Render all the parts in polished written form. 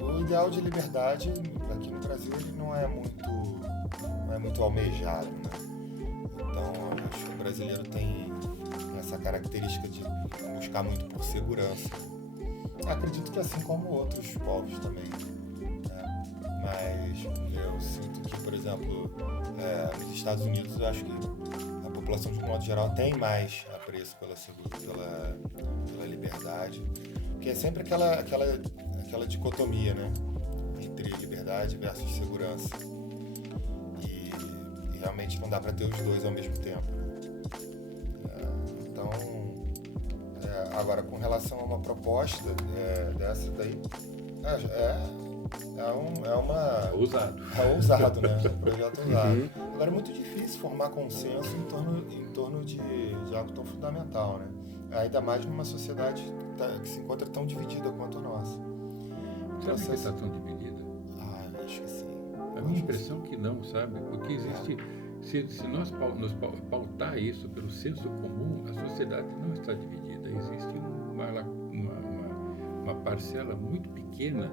O ideal de liberdade aqui no Brasil ele não é muito almejado, né? Então, acho que o brasileiro tem essa característica de buscar muito por segurança. Acredito que assim como outros povos também, né? Mas eu sinto que, por exemplo, nos Estados Unidos, eu acho que a população, de um modo geral, tem mais apreço pela liberdade, porque é sempre aquela dicotomia, né? Entre liberdade versus segurança. E realmente não dá para ter os dois ao mesmo tempo, né? Então, agora, com relação a uma proposta dessa daí, É ousado. é ousado, né? É um projeto ousado. Agora, é muito difícil formar consenso em torno de algo tão fundamental, né? Ainda mais numa sociedade que se encontra tão dividida quanto a nossa. Sabe por que está tão dividida? Acho que sim. A minha impressão é que não, sabe? Porque existe. Se nós pautar isso pelo senso comum, a sociedade não está dividida. Existe uma parcela muito pequena,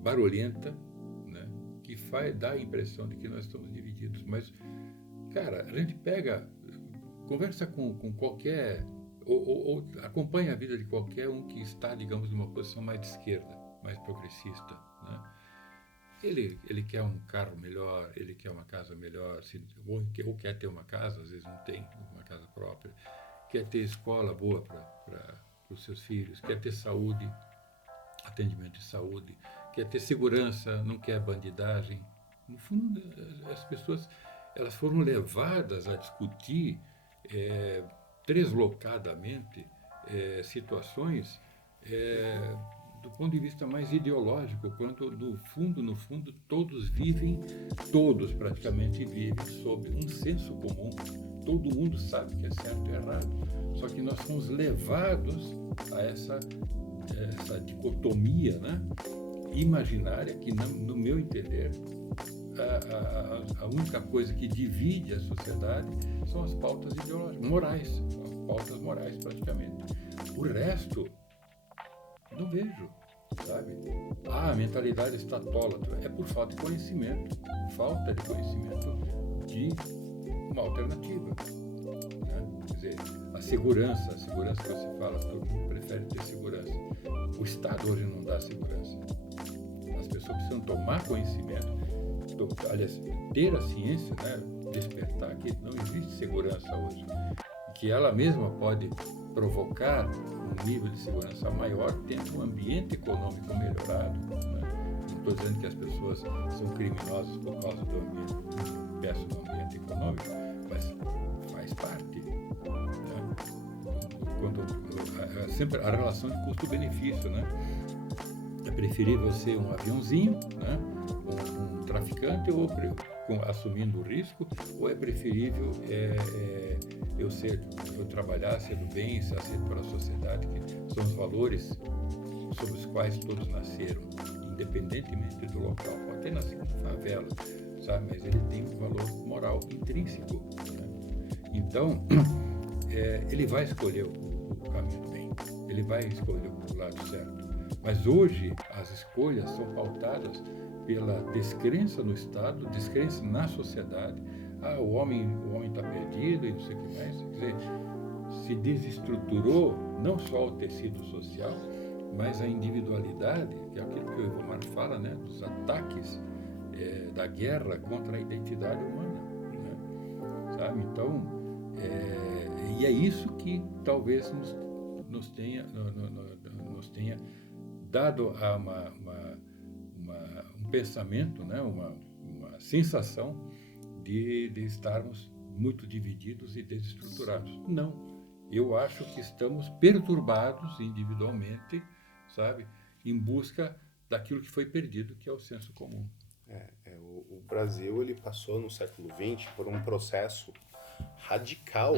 barulhenta, né, que dá a impressão de que nós estamos divididos. Mas, cara, a gente conversa com qualquer, ou acompanha a vida de qualquer um que está, digamos, numa posição mais de esquerda, mais progressista, né? Ele quer um carro melhor, ele quer uma casa melhor, ou quer ter uma casa, às vezes não tem uma casa própria, quer ter escola boa para os seus filhos, quer ter saúde, atendimento de saúde, quer ter segurança, não quer bandidagem. No fundo, as pessoas elas foram levadas a discutir deslocadamente situações do ponto de vista mais ideológico, quanto no fundo, todos praticamente vivem sob um senso comum. Todo mundo sabe que é certo e errado, só que nós somos levados a essa dicotomia, né, imaginária que, no meu entender, a única coisa que divide a sociedade são as pautas ideológicas, morais, são as pautas morais praticamente. O resto não vejo, sabe? A mentalidade estatólatra é por falta de conhecimento de uma alternativa, né? Quer dizer, a segurança que você fala, todo mundo prefere ter segurança. O Estado hoje não dá segurança. As pessoas precisam tomar conhecimento, aliás, ter a ciência, né? Despertar que não existe segurança hoje, que ela mesma pode provocar um nível de segurança maior tendo um ambiente econômico melhorado, né? Não estou dizendo que as pessoas são criminosas por causa do péssimo ambiente econômico, mas faz parte, né? Sempre a relação de custo-benefício, né? É preferível ser um aviãozinho, né? Um traficante assumindo o risco, ou é preferível eu trabalhar, ser do bem, ser aceito pela sociedade, que são os valores sobre os quais todos nasceram, independentemente do local. Pode ter nascido em favela, sabe? Mas ele tem um valor moral intrínseco, né? Então, ele vai escolher o caminho do bem, ele vai escolher o lado certo. Mas hoje as escolhas são pautadas pela descrença no Estado, descrença na sociedade. O homem está perdido e não sei o que mais. Quer dizer, se desestruturou não só o tecido social, mas a individualidade, que é aquilo que o Ivomar fala, né, dos ataques da guerra contra a identidade humana, né? Sabe? Então, e é isso que talvez nos tenha dado a um pensamento, né, uma sensação de estarmos muito divididos e desestruturados. Não, eu acho que estamos perturbados individualmente, sabe, em busca daquilo que foi perdido, que é o senso comum. O Brasil ele passou no século XX por um processo radical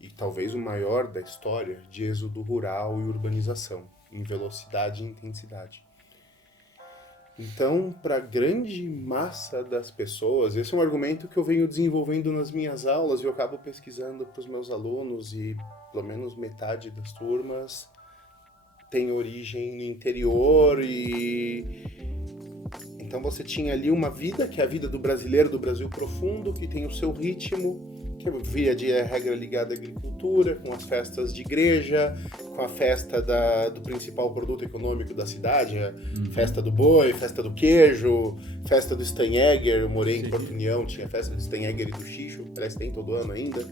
e talvez o maior da história de êxodo rural e urbanização, em velocidade e intensidade. Então, para a grande massa das pessoas, esse é um argumento que eu venho desenvolvendo nas minhas aulas e eu acabo pesquisando para os meus alunos e pelo menos metade das turmas tem origem no interior então você tinha ali uma vida, que é a vida do brasileiro, do Brasil profundo, que tem o seu ritmo, que via de regra ligada à agricultura, com as festas de igreja, com a festa do principal produto econômico da cidade, a festa do boi, festa do queijo, festa do Steinegger. Eu morei em Porto União, tinha festa do Steinegger e do Xixo, parece que tem todo ano ainda.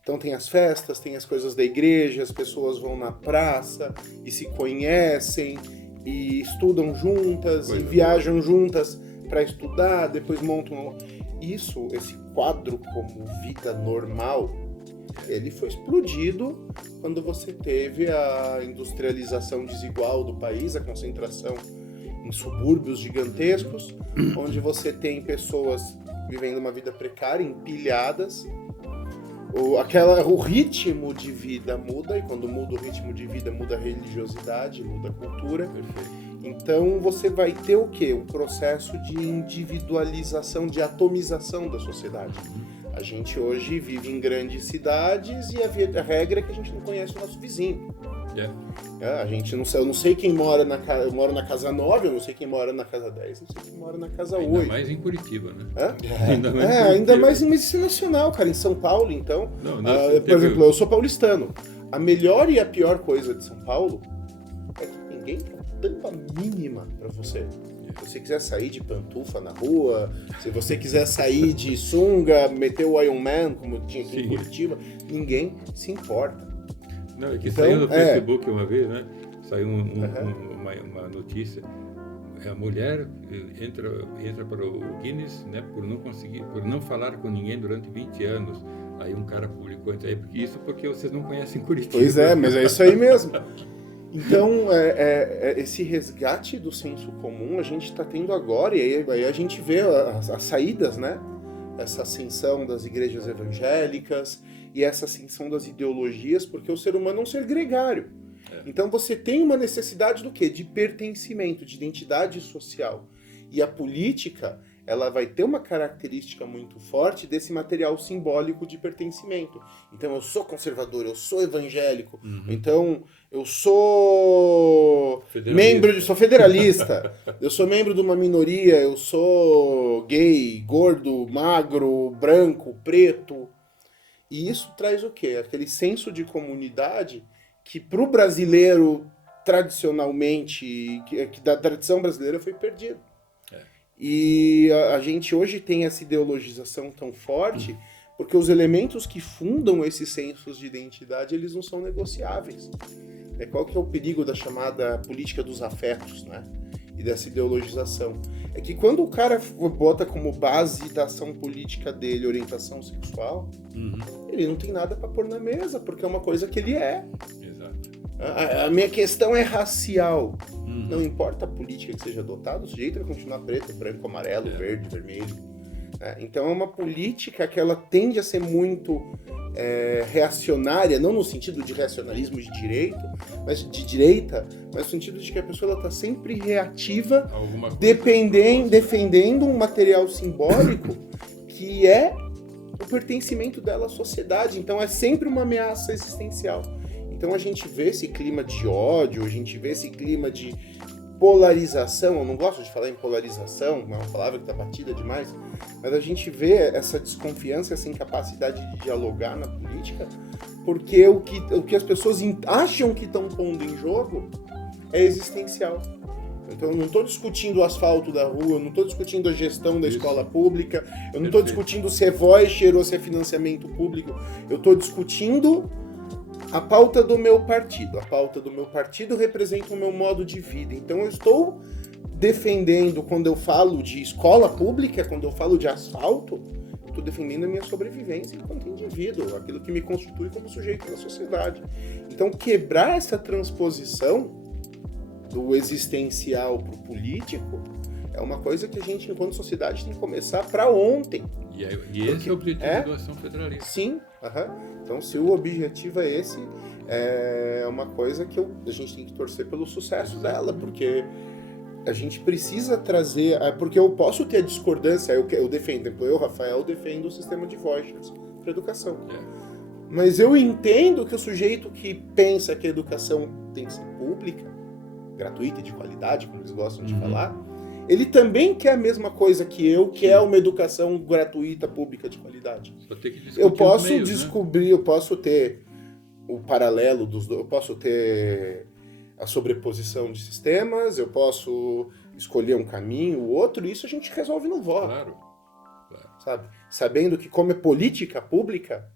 Então tem as festas, tem as coisas da igreja, as pessoas vão na praça e se conhecem e estudam juntas e viajam juntas para estudar, depois montam... esse quadro como vida normal, ele foi explodido quando você teve a industrialização desigual do país, a concentração em subúrbios gigantescos, onde você tem pessoas vivendo uma vida precária, empilhadas. O ritmo de vida muda, e quando muda o ritmo de vida, muda a religiosidade, muda a cultura. Perfeito. Então você vai ter o quê? Um processo de individualização, de atomização da sociedade. A gente hoje vive em grandes cidades e a regra é que a gente não conhece o nosso vizinho. A gente não sei, eu não sei quem mora eu moro na casa 9, eu não sei quem mora na casa 10, não sei quem mora na casa 8. Ainda mais em Curitiba, né? Ainda mais em medicina nacional, cara. Em São Paulo, então. Por exemplo, eu sou paulistano. A melhor e a pior coisa de São Paulo é que ninguém tem tampa mínima pra você. Se você quiser sair de pantufa na rua, se você quiser sair de sunga, meter o Iron Man, como tinha aqui em Curitiba, ninguém se importa. Não, é que saiu no Facebook uma vez, né? Saiu uma notícia. A mulher entra para o Guinness, né? Por não falar com ninguém durante 20 anos. Aí um cara publicou porque vocês não conhecem Curitiba. Pois é, mas é isso aí mesmo. Então, esse resgate do senso comum a gente está tendo agora, e aí a gente vê as saídas, né? Essa ascensão das igrejas evangélicas e essa ascensão das ideologias, porque o ser humano é um ser gregário. Então você tem uma necessidade do quê? De pertencimento, de identidade social. E a política, ela vai ter uma característica muito forte desse material simbólico de pertencimento. Então eu sou conservador, eu sou evangélico, então eu sou sou federalista, eu sou membro de uma minoria, eu sou gay, gordo, magro, branco, preto. E isso traz o quê? Aquele senso de comunidade que para o brasileiro, tradicionalmente, que da tradição brasileira foi perdido. E a gente hoje tem essa ideologização tão forte porque os elementos que fundam esses sensos de identidade, eles não são negociáveis. Qual que é o perigo da chamada política dos afetos, né? E dessa ideologização? É que quando o cara bota como base da ação política dele orientação sexual, ele não tem nada para pôr na mesa, porque é uma coisa que ele é. Exato. A minha questão é racial. Não importa a política que seja adotada, o sujeito vai continuar preto, branco, amarelo, verde, vermelho. Então é uma política que ela tende a ser muito reacionária, não no sentido de reacionalismo de direita, mas no sentido de que a pessoa está sempre reativa, defendendo um material simbólico que é o pertencimento dela à sociedade. Então é sempre uma ameaça existencial. Então a gente vê esse clima de ódio, a gente vê esse clima de polarização. Eu não gosto de falar em polarização, é uma palavra que está batida demais, mas a gente vê essa desconfiança, essa incapacidade de dialogar na política, porque o que as pessoas acham que estão pondo em jogo é existencial. Então eu não estou discutindo o asfalto da rua, eu não estou discutindo a gestão da escola pública, eu não estou discutindo se é voucher ou se é financiamento público, eu estou discutindo a pauta do meu partido. A pauta do meu partido representa o meu modo de vida. Então eu estou defendendo, quando eu falo de escola pública, quando eu falo de asfalto, estou defendendo a minha sobrevivência enquanto indivíduo, aquilo que me constitui como sujeito na sociedade. Então quebrar essa transposição do existencial para o político é uma coisa que a gente, enquanto sociedade, tem que começar para ontem. E esse é o objetivo da ação federalista. Sim. Então, se o objetivo é esse, é uma coisa que a gente tem que torcer pelo sucesso dela, porque a gente precisa trazer... Porque eu posso ter a discordância, eu defendo, eu, Rafael, defendo o sistema de vouchers para educação. Mas eu entendo que o sujeito que pensa que a educação tem que ser pública, gratuita e de qualidade, como eles gostam de falar, ele também quer a mesma coisa que eu, que é uma educação gratuita, pública, de qualidade. Só tem que discutir Eu posso os meios, descobrir, eu posso ter o paralelo dos dois, eu posso ter a sobreposição de sistemas, eu posso escolher um caminho, o outro, e isso a gente resolve no voto. Claro. Sabe? Sabendo que, como é política pública,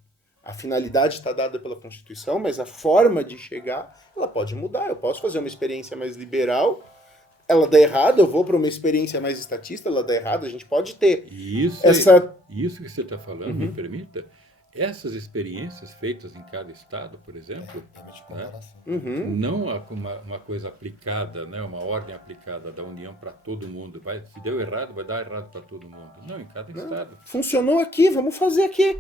a finalidade está dada pela Constituição, mas a forma de chegar, ela pode mudar. Eu posso fazer uma experiência mais liberal, ela dá errado, eu vou para uma experiência mais estatista, ela dá errado, a gente pode ter Isso que você está falando, me permita, essas experiências feitas em cada estado, por exemplo, não uma coisa aplicada, né, uma ordem aplicada da União para todo mundo. Se deu errado, vai dar errado para todo mundo. Não, em cada estado. Funcionou aqui, vamos fazer aqui.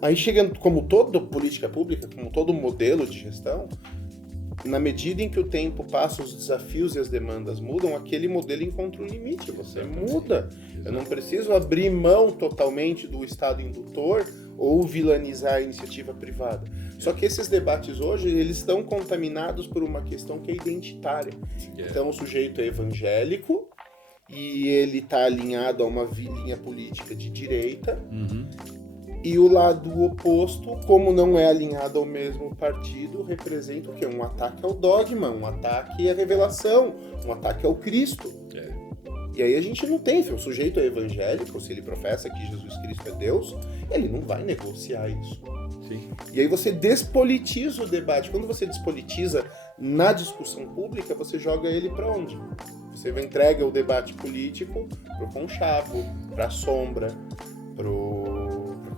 Aí chega, como toda política pública, como todo modelo de gestão, na medida em que o tempo passa, os desafios e as demandas mudam, aquele modelo encontra um limite, você muda. Eu não preciso abrir mão totalmente do Estado indutor ou vilanizar a iniciativa privada. Só que esses debates hoje, eles estão contaminados por uma questão que é identitária. Então o sujeito é evangélico e ele está alinhado a uma linha política de direita, e o lado oposto, como não é alinhado ao mesmo partido, representa o quê? Um ataque ao dogma, um ataque à revelação, um ataque ao Cristo. E aí a gente não tem, se o sujeito é evangélico, se ele professa que Jesus Cristo é Deus, ele não vai negociar isso. Sim. E aí você despolitiza o debate. Quando você despolitiza na discussão pública, você joga ele para onde? Você entrega o debate político pro conchavo, pra sombra, pra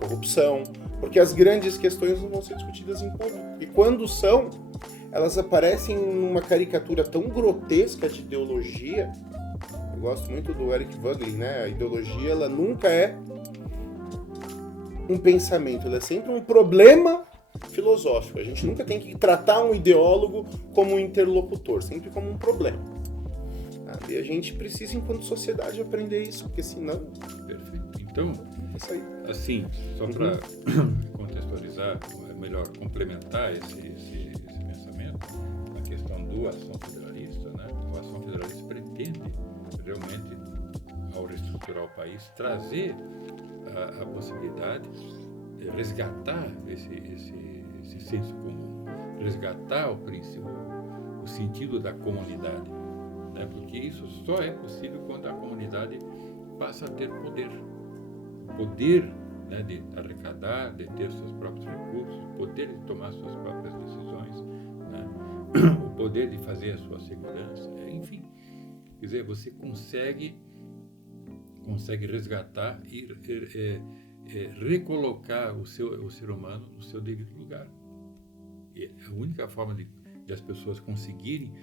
corrupção, porque as grandes questões não vão ser discutidas em público. E quando são, elas aparecem numa caricatura tão grotesca de ideologia. Eu gosto muito do Eric Voegelin, né? A ideologia, ela nunca é um pensamento, ela é sempre um problema filosófico. A gente nunca tem que tratar um ideólogo como um interlocutor, sempre como um problema. E a gente precisa, enquanto sociedade, aprender isso, porque senão... Perfeito. Então, assim, só para contextualizar, é melhor complementar esse pensamento, a questão do Ação Federalista, né? O Ação Federalista pretende realmente, ao reestruturar o país, trazer a possibilidade de resgatar esse senso comum, resgatar o sentido da comunidade, né? Porque isso só é possível quando a comunidade passa a ter poder, né, de arrecadar, de ter seus próprios recursos, o poder de tomar suas próprias decisões, né? O poder de fazer a sua segurança, enfim. Quer dizer, você consegue resgatar e recolocar o ser humano no seu devido lugar. E a única forma de as pessoas conseguirem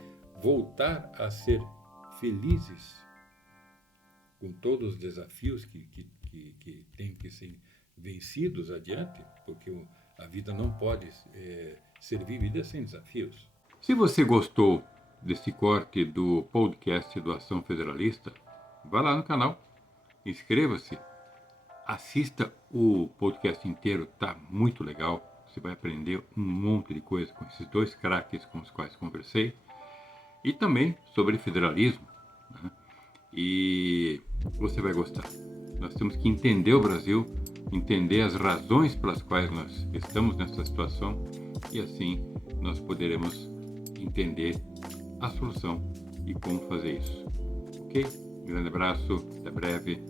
voltar a ser felizes com todos os desafios que têm que ser vencidos adiante, porque a vida não pode ser vivida sem desafios. Se você gostou desse corte do podcast do Ação Federalista, vá lá no canal, inscreva-se, assista o podcast inteiro, tá muito legal. Você vai aprender um monte de coisa com esses dois craques com os quais conversei, e também sobre federalismo, né? E você vai gostar. Nós temos que entender o Brasil, entender as razões pelas quais nós estamos nessa situação, e assim nós poderemos entender a solução e como fazer isso. Ok? Grande abraço, até breve.